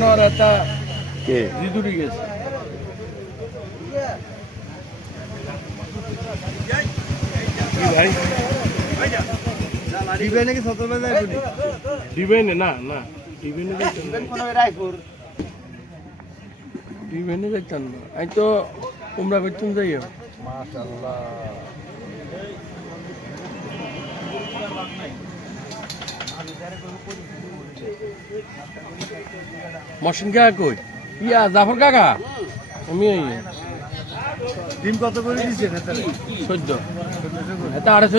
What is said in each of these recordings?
কখনো আর একটা কে? জিদুরি গেছে। কি ভাই দিবে নাকি সত বেজায় বলি ডিবেনে না। না ডিবেনে না ডিবেনে যাইতাম না। আমি তো উমরা বেতন যাইও মশিন কাকা কই? ইয়া জাফর কাকা? আমি ডিম কত করে দিচ্ছে ভেতরে চোদ্দ। এটা আড়াইশো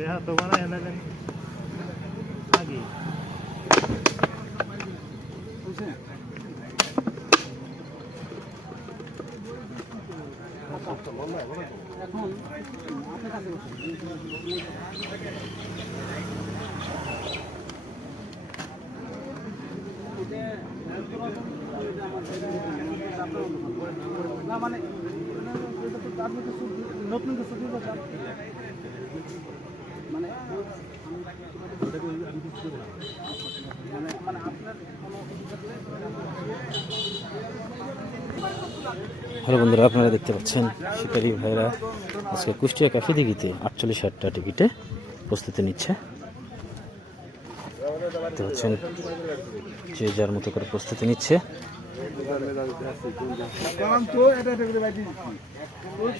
তো লাগছে দেহা তো বানায় না জানি আগে হ্যালো বন্ধুরা, আপনারা দেখতে পাচ্ছেন শিকারি ভাইরা আজকে কুষ্টিয়া ক্যাফে দিঘিতে আটচল্লিশ হাজার টাকা টিকিটে প্রস্তুতি নিচ্ছে। দেখতে পাচ্ছেন, যে যার মতো করে প্রস্তুতি নিচ্ছে।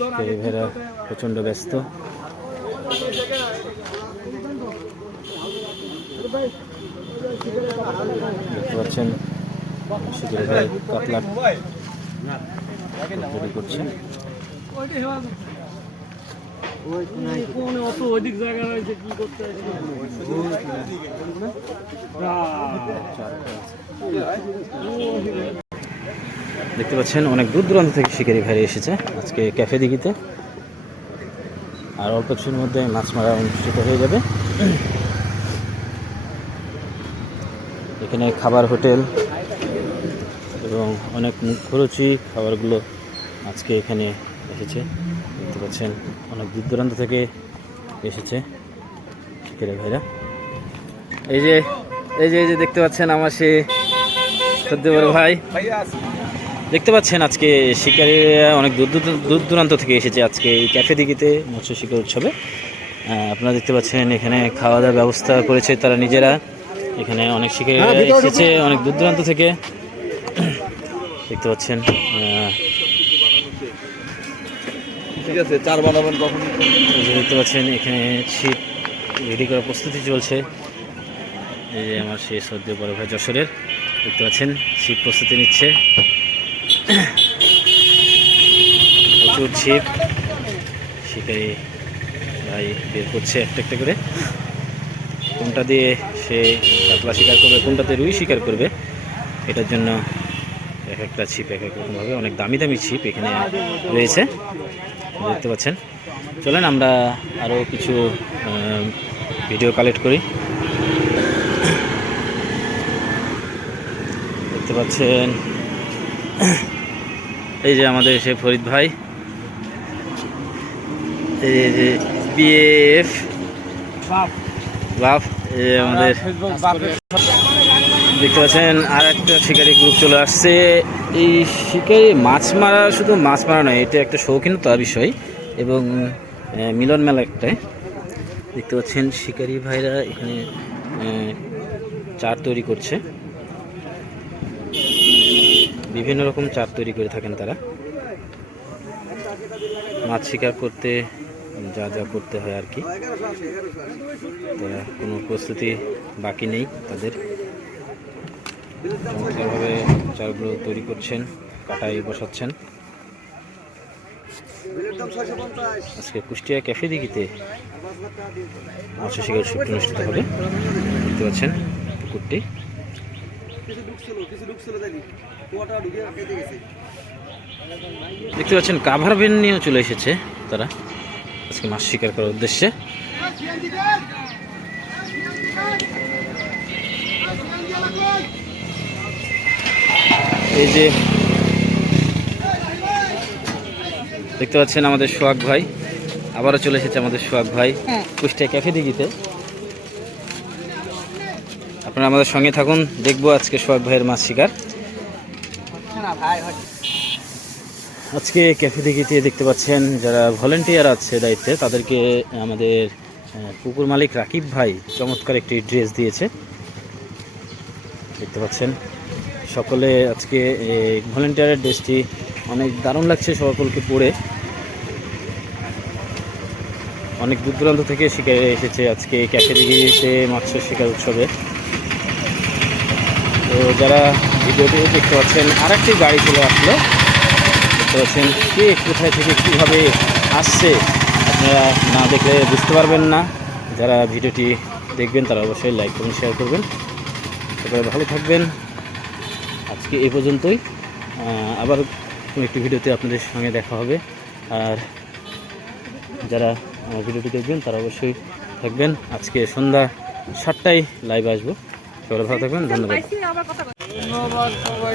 শিকারি ভাইরা প্রচণ্ড ব্যস্ত। পাচ্ছেন শিকারি ভাই কাতলা তৈরি করছে। অত অধিক জায়গা রয়েছে কি করতে দেখতে পাচ্ছেন, অনেক দূর দূরান্ত থেকে শিকারি ভাইরা এসেছে আজকে ক্যাফে দিঘিতে। আর অল্প কিছুর মধ্যে মাছ মারা অনুষ্ঠিত হয়ে যাবে। এখানে খাবার হোটেল এবং অনেক মুখরুচি খাবারগুলো আজকে এখানে এসেছে। দেখতে পাচ্ছেন, অনেক দূর দূরান্ত থেকে এসেছে। ভাইরা? এই যে এই যে এই যে দেখতে পাচ্ছেন আমার সে সদ্য ভাই। দেখতে পাচ্ছেন আজকে শিকারীরা অনেক দূর দূর দূর দূরান্ত থেকে এসেছে আজকে এই ক্যাফে দিঘিতে মৎস্য শিকার উৎসবে। আপনারা দেখতে পাচ্ছেন এখানে খাওয়া দাওয়ার ব্যবস্থা করেছে তারা নিজেরা। এখানে অনেক শিকারীরা এসেছে অনেক দূর দূরান্ত থেকে। দেখতে পাচ্ছেন আহ, ঠিক আছে চার বানাবেন কখন? দেখতে পাচ্ছেন এখানে ছিপ রেডি করার প্রস্তুতি চলছে। এই যে আমার সেই সদ্য বড় ভাই যশোরের। দেখতে পাচ্ছেন শীত প্রস্তুতি নিচ্ছে। প্রচুর ছিপ শিকারি ভাই বের করছে একটা একটা করে। কোনটা দিয়ে সে কাতলা শিকার করবে কোনটাতে রুই শিকার করবে এটার জন্য এক একটা ছিপ এক এক রকমভাবে অনেক দামি দামি ছিপ এখানে রয়েছে দেখতে পাচ্ছেন। চলেন আমরা আরও কিছু ভিডিও কালেক্ট করি। দেখতে পাচ্ছেন এই যে আমাদের সে ফরিদ ভাই এই যে- বিএফ বাপ এই আমাদের দেখতে পাচ্ছেন আর একটা শিকারি গ্রুপ চলে আসছে। এই শিকারি মাছ মারা শুধু মাছ মারা নয়, এটা একটা শৌখিনতার বিষয় এবং মিলন মেলা একটা। দেখতে পাচ্ছেন শিকারি ভাইরা এখানে চার তৈরি করছে। বিভিন্ন রকম চার তৈরি করে থাকেন তারা। মাছ শিকার করতে যা যা করতে হয় আর কি। কোনো প্রস্তুতি বাকি নেই তাদের। চমৎকারভাবে চারগুলো তৈরি করছেন, কাটাই বসাচ্ছেন। আজকে কুষ্টিয়া ক্যাফে দিঘিতে মৎস্য শিকার উৎসবটি অনুষ্ঠিত হবে। দেখতে পাচ্ছেন পুকুরটি। দেখতে পাচ্ছেন কাভার ভ্যান নিয়েও চলে এসেছে তারা। আজকে মাছ শিকার করার উদ্দেশ্যে। এই যে দেখতে পাচ্ছেন আমাদের সোহাগ ভাই। আবারও চলে এসেছে আমাদের সোহাগ ভাই কুষ্টিয়া ক্যাফে দিঘিতে। আপনারা আমাদের সঙ্গে থাকুন দেখব আজকে সোহাগ ভাইয়ের মাছ শিকার। আজকে ক্যাফে দিঘিতে দেখতে পাচ্ছেন যারা ভলেন্টিয়ার আছে দায়িত্বে, তাদেরকে আমাদের পুকুর মালিক রাকিব ভাই চমৎকার একটি ড্রেস দিয়েছে। দেখতে পাচ্ছেন, সকলে আজকে ভলেন্টিয়ারের ড্রেসটি অনেক দারুণ লাগছে সকলকে পরে। অনেক দূর দূরান্ত থেকে শিকারে এসেছে আজকে ক্যাফে দিঘিতে মৎস্য শিকার উৎসবে। তো যারা ভিডিওটি দেখতে পাচ্ছেন আর একটি গাড়ি চলে আসলো। দেখতে পাচ্ছেন কে, কোথায় থেকে কীভাবে আসছে, আপনারা না দেখলে বুঝতে পারবেন না। যারা ভিডিওটি দেখবেন, তারা অবশ্যই লাইক করবেন শেয়ার করবেন। তারপরে ভালো থাকবেন। আজকে এ পর্যন্তই। আবার কোনো একটি ভিডিওতে আপনাদের সঙ্গে দেখা হবে। আর যারা আমার ভিডিওটি দেখবেন, তারা অবশ্যই থাকবেন। আজকে সন্ধ্যা সাতটায় লাইভ আসব। সবাই ভালো থাকবেন। ধন্যবাদ। ধন্যবাদ সবাই।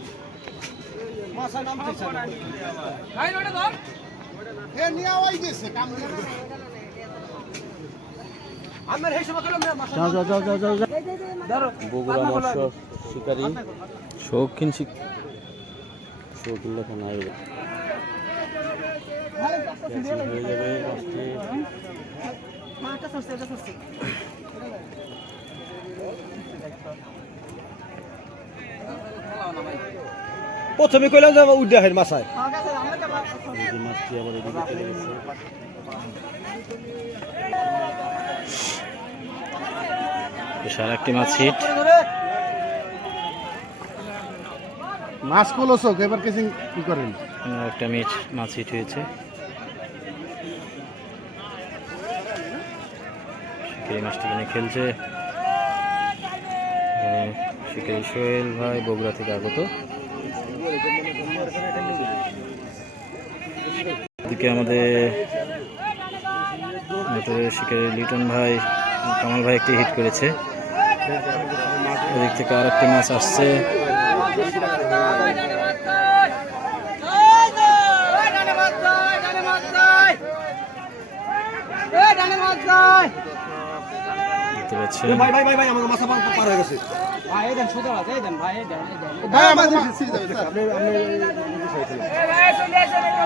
বগুড়া মৎস্য শিকারী শৌখিন শিক শৌখিন লেখা নাই হয়ে যাবে লাস্টে প্রথমে কইলাম যে উড্ডে হয় মাছায় এই বিশাল একটি মাছ হিট মাছ কলস এবার কেসিং কি করেন? একটা মিচ মাছ হিট হয়েছে। শিকারি মাছটি কিনে খেলছে। এখানে শিকারি সোহেল ভাই বগুড়া থেকে আগত। এদিকে আমাদের শিকারি লিটন ভাই কামাল ভাই একটি হিট করেছে এদিক থেকে আর একটি মাছ আসছে দেখতে পাচ্ছেন ভাই ভাই পার হয়ে গেছে ভাই আমার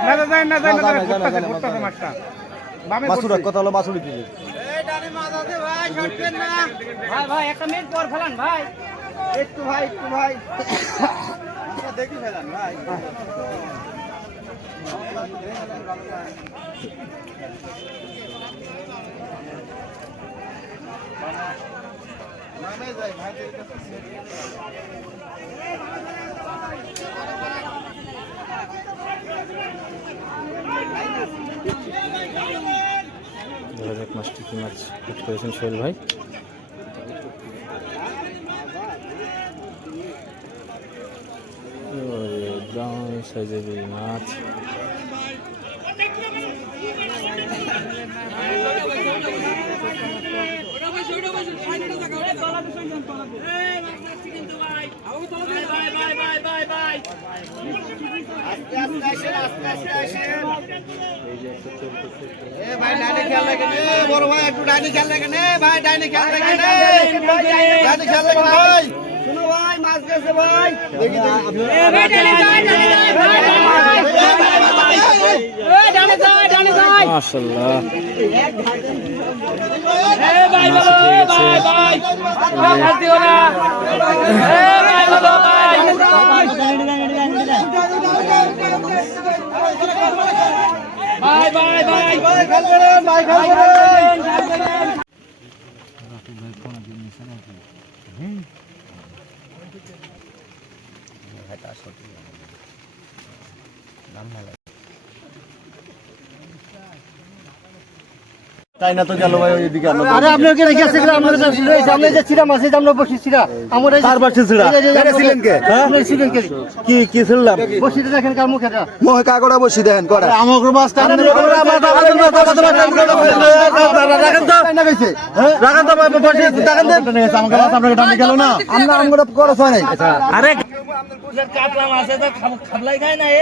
না না, না, না। মাছটা বামে মাছুরা কথা হলো মাছুরি দিলে ভাই ভাই একটা মিনিট পর ফেলান ভাই একটু ভাই একটু ভাই দেখি ফেলান ভাই দেখা যাক মাছটি কি মাছ হিট করেছেন সোহেল ভাই? সাইজের মাছ ভাই ডাইনে খেয়াল রাখেন বড় ভাই একটু ডাইনে খেয়াল রাখেন ভাই ডাইনে খেয়াল রাখেন ডাইনে খেয়াল রাখেন ভাই শুনো ভাই মাছ গেছে ভাই দেখি দেখি মাশাল্লাহ তাই না তো গেল ভাই আমরা আরে গেছে সামনে যে ছিলাম আছে আমরা বসে ছিলা আমরা কার পাশে ছিলা? কারে ছিলেন কে? হ্যাঁ? আপনি ছিলেন কে কি কি শুনলাম বসে দেখেন কার মুখে মোহে কাগড়া বসি দেন করা আমাকে মাছ টান রাখেন তো রাখেন তো বসে রাখেন দেন আমাকে মাছ আপনাকে টানে গেল না আমরা নাই আরে খাবলাই খায় না এ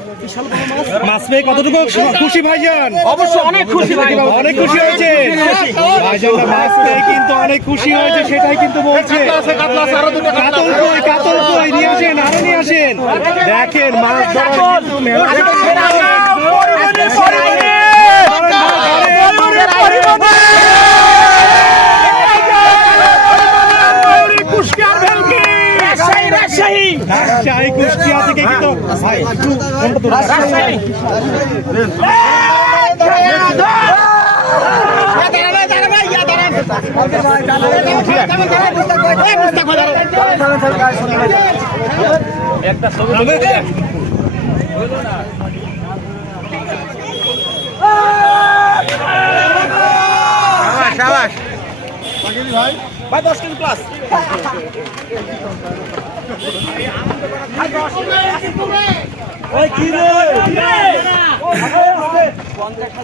মাছ পেয়ে কতটুকু খুশি ভাইজান অবশ্যই অনেক খুশি ভাই অনেক খুশি হয়েছে ভাইজান মাছ পেয়ে কিন্তু অনেক খুশি হয়েছে সেটাই কিন্তু বলছে কাতল কই কাতল কই নিয়ে আসেন আরও নিয়ে আসেন দেখেন মাছ ধরার কিন্তু মেলা রাজশাহী কুষ্টিয়া থেকে কিন্তু ভাই একটু ফোনটা তো রাজশাহী ভাই 10 কেজি প্লাস ওই কি রে?